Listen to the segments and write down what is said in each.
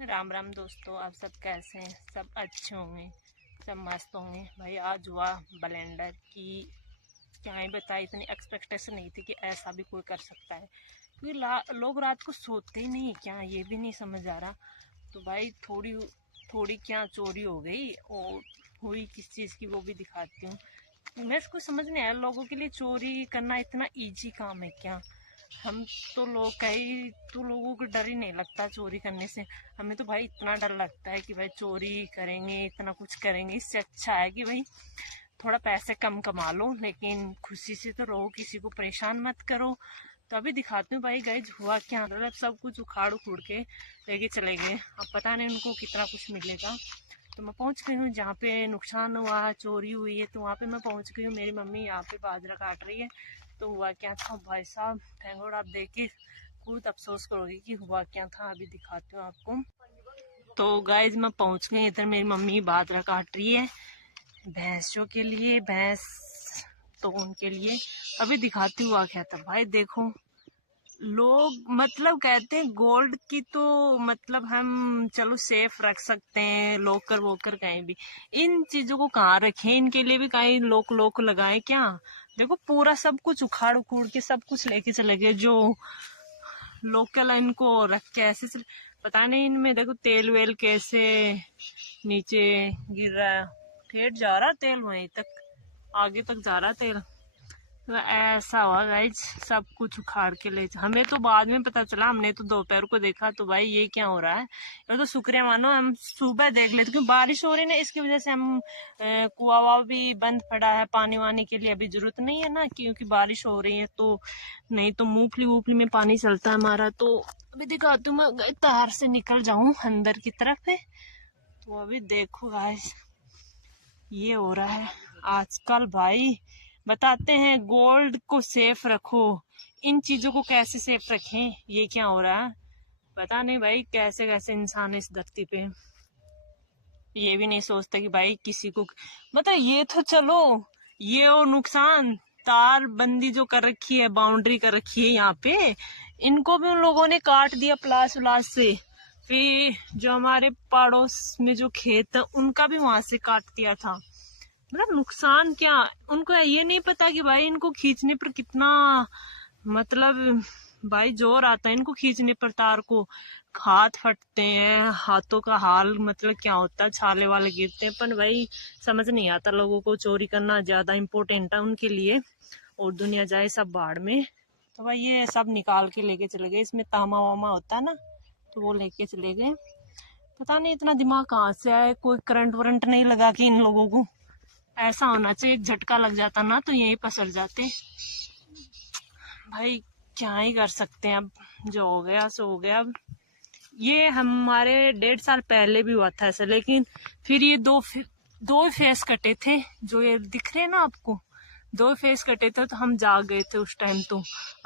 राम राम दोस्तों, आप सब कैसे हैं? सब अच्छे होंगे, सब मस्त होंगे। भाई आज हुआ ब्लेंडर की, क्या ही बताए, इतनी एक्सपेक्टेशन नहीं थी कि ऐसा भी कोई कर सकता है। क्योंकि लोग रात को सोते ही नहीं, क्या ये भी नहीं समझ आ रहा। तो भाई थोड़ी थोड़ी क्या चोरी हो गई और हुई किस चीज़ की वो भी दिखाती हूँ। मैं इसको समझ नहीं आया, लोगों के लिए चोरी करना इतना इजी काम है क्या? हम तो लोग कई तो लोगों को डर ही नहीं लगता चोरी करने से। हमें तो भाई इतना डर लगता है कि भाई चोरी करेंगे, इतना कुछ करेंगे। इससे अच्छा है कि भाई थोड़ा पैसे कम कमा लो लेकिन खुशी से तो रहो, किसी को परेशान मत करो। तो अभी दिखाती हूँ भाई गाइज हुआ क्या। मतलब सब कुछ उखाड़ उखूड़ के लेके चले गए। अब पता नहीं उनको कितना कुछ मिलेगा। तो मैं पहुंच गई हूँ जहाँ पे नुकसान हुआ है, चोरी हुई है, तो वहाँ पे मैं पहुंच गई हूँ। मेरी मम्मी यहाँ पे बाजरा काट रही है। तो हुआ क्या था भाई साहब, थैंक आप देख के खुद अफसोस करोगे कि हुआ क्या था। अभी दिखाती हूँ आपको। तो गाइज मैं पहुंच गई इधर, मेरी मम्मी बाजरा काट रही है भैंसों के लिए, भैंस तो उनके लिए। अभी दिखाती हूँ हुआ क्या था। भाई देखो, लोग मतलब कहते हैं गोल्ड की तो मतलब हम चलो सेफ रख सकते हैं, लोकर वोकर कहीं भी। इन चीजों को कहाँ रखें, इनके लिए भी कहीं लोक लोक लगाए क्या? देखो पूरा सब कुछ उखाड़ उखूड़ के सब कुछ लेके चले गए। जो लोकल है इनको रख के ऐसे पता नहीं इनमें देखो तेल वेल कैसे नीचे गिर रहा है। ठेठ जा रहा तेल, वहीं तक आगे तक जा रहा तेल। तो ऐसा हुआ गाइज, सब कुछ उखाड़ के ले हमें तो बाद में पता चला। हमने तो दोपहर को देखा तो भाई ये क्या हो रहा है। ये तो शुक्रिया मानो हम सुबह देख लेते, क्योंकि बारिश हो रही है ना, इसकी वजह से हम कुआं वुआ भी बंद पड़ा है। पानी वानी के लिए अभी जरूरत नहीं है ना, क्योंकि बारिश हो रही है। तो नहीं तो मूंगफली वूफली में पानी चलता है हमारा। तो अभी दिखाती हूँ, मैं तार से निकल जाऊं अंदर की तरफ है। तो अभी देखो गाइस, ये हो रहा है आजकल। भाई बताते हैं गोल्ड को सेफ रखो, इन चीजों को कैसे सेफ रखें, ये क्या हो रहा है पता नहीं। भाई कैसे कैसे इंसान इस धरती पे ये भी नहीं सोचता कि भाई किसी को मतलब ये तो चलो, ये और नुकसान तार बंदी जो कर रखी है, बाउंड्री कर रखी है यहाँ पे, इनको भी उन लोगों ने काट दिया प्लास व्लास से। फिर जो हमारे पड़ोस में जो खेत है उनका भी वहां से काट दिया था। मतलब नुकसान क्या, उनको ये नहीं पता कि भाई इनको खींचने पर कितना मतलब भाई जोर आता है इनको खींचने पर तार को। हाथ फटते हैं, हाथों का हाल मतलब क्या होता है, छाले वाले गिरते हैं। पर भाई समझ नहीं आता लोगों को, चोरी करना ज्यादा इम्पोर्टेंट है उनके लिए और दुनिया जाए सब बाढ़ में। तो भाई ये सब निकाल के लेके चले गए। इसमें तामा वामा होता है ना, तो वो लेके चले गए। पता नहीं इतना दिमाग कहाँ से आए, कोई करंट वरंट नहीं लगा कि इन लोगों को। ऐसा होना चाहिए, एक झटका लग जाता ना तो यहीं पसर जाते। भाई क्या ही कर सकते हैं, अब जो हो गया सो हो गया। अब ये हमारे 1.5 साल पहले भी हुआ था ऐसा, लेकिन फिर ये दो फेस कटे थे जो ये दिख रहे हैं ना आपको। दो फेस कटे थे तो हम जाग गए थे उस टाइम तो।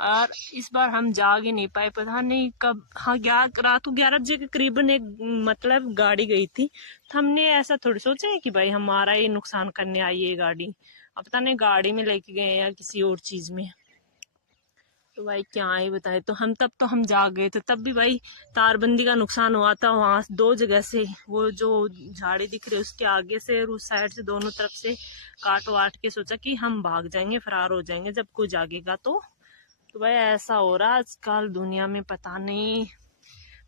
और इस बार हम जाग ही नहीं पाए, पता नहीं कब। हाँ, रात को 11 बजे के करीबन एक मतलब गाड़ी गई थी। तो हमने ऐसा थोड़ी सोचा है कि भाई हमारा ही नुकसान करने आई है गाड़ी। अब पता नहीं गाड़ी में लेके गए या किसी और चीज में। तो भाई क्या ही बताए। तो हम जाग गए थे तब भी भाई तारबंदी का नुकसान हुआ था वहां 2 जगह से। वो जो झाड़ी दिख रही है उसके आगे से और उस साइड से दोनों तरफ से काट वाट के सोचा कि हम भाग जाएंगे, फरार हो जाएंगे जब कोई जागेगा तो भाई ऐसा हो रहा आजकल दुनिया में, पता नहीं।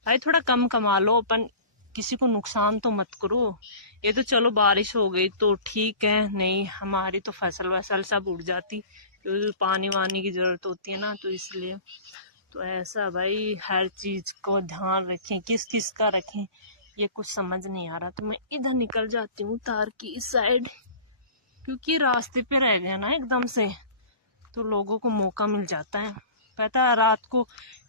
भाई थोड़ा कम कमा लो, अपन किसी को नुकसान तो मत करो। ये तो चलो बारिश हो गई तो ठीक है, नहीं हमारी तो फसल वसल सब उड़ जाती, क्योंकि पानी वानी की जरूरत होती है ना, तो इसलिए। तो ऐसा भाई हर चीज को ध्यान रखें, किस किस का रखें ये कुछ समझ नहीं आ रहा। तो मैं इधर निकल जाती हूँ तार की इस साइड, क्योंकि रास्ते पे रह गया ना एकदम से तो लोगों को मौका मिल जाता है। पता है रात को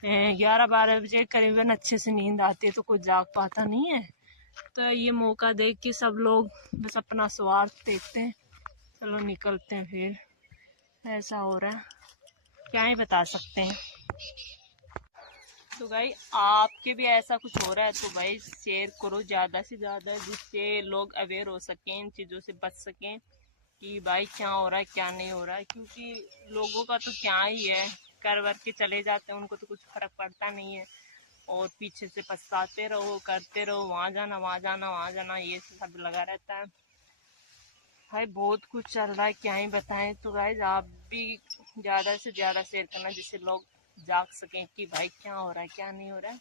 11-12 बजे करीबन अच्छे से नींद आती है तो कोई जाग पाता नहीं है। तो ये मौका देख के सब लोग बस अपना स्वार्थ देखते हैं, चलो निकलते हैं। फिर ऐसा हो रहा है, क्या ही बता सकते हैं। तो भाई आपके भी ऐसा कुछ हो रहा है तो भाई शेयर करो ज्यादा से ज्यादा, जिससे लोग अवेयर हो सकें, इन चीजों से बच सकें कि भाई क्या हो रहा है क्या नहीं हो रहा है। क्योंकि लोगों का तो क्या ही है, कर वर के चले जाते हैं, उनको तो कुछ फर्क पड़ता नहीं है। और पीछे से पछताते रहो, करते रहो, वहाँ जाना वहाँ जाना वहाँ जाना, ये सब लगा रहता है भाई। बहुत कुछ चल रहा है, क्या ही बताएं। तो गाइज आप भी ज़्यादा से ज़्यादा शेयर करना, जिससे लोग जाग सकें कि भाई क्या हो रहा है क्या नहीं हो रहा है,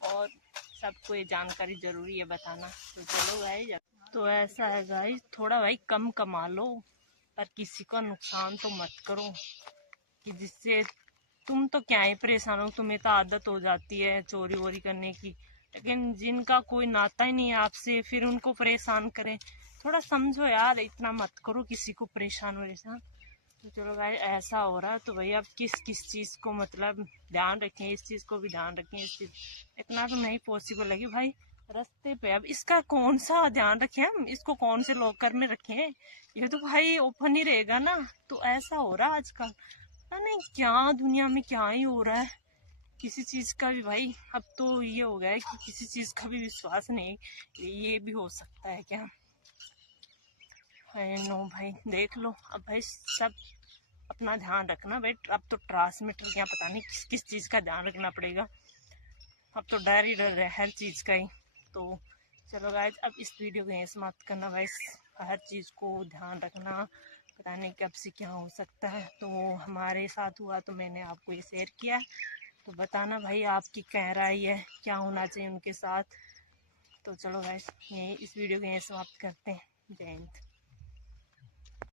और सबको ये जानकारी ज़रूरी है बताना। तो चलो गाइज, तो ऐसा है गाइज, थोड़ा भाई कम कमा लो पर किसी का नुकसान तो मत करो, कि जिससे तुम तो क्या ही परेशान हो, तुम्हें तो आदत हो जाती है चोरी वोरी करने की, लेकिन जिनका कोई नाता ही नहीं है आपसे फिर उनको परेशान करें। थोड़ा समझो यार, इतना मत करो किसी को परेशान वरेशान। तो चलो भाई ऐसा हो रहा है, तो भाई अब किस किस चीज़ को मतलब ध्यान रखें, इस चीज़ को भी ध्यान रखें, इस चीज़ इतना तो नहीं पॉसिबल है कि भाई रास्ते पे अब इसका कौन सा ध्यान रखें, हम इसको कौन से लॉकर में रखें, ये तो भाई ओपन ही रहेगा ना। तो ऐसा हो रहा है आजकल, पता नहीं क्या दुनिया में क्या ही हो रहा है। किसी चीज का भी भाई अब तो ये हो गया है कि किसी चीज का भी विश्वास नहीं, ये भी हो सकता है क्या। नो भाई देख लो अब भाई, सब अपना ध्यान रखना भाई। अब तो ट्रांसमीटर क्या पता नहीं किस किस चीज का ध्यान रखना पड़ेगा। अब तो डर ही डर है हर चीज का ही। तो चलो गाइस, अब इस वीडियो को यहीं समाप्त करना भाई। हर चीज को ध्यान रखना, पता नहीं कब से क्या हो सकता है। तो हमारे साथ हुआ तो मैंने आपको ये शेयर किया, तो बताना भाई आपकी क्या राय है, क्या होना चाहिए उनके साथ। तो चलो गाइस, यही इस वीडियो को यहीं समाप्त करते हैं। जय हिंद।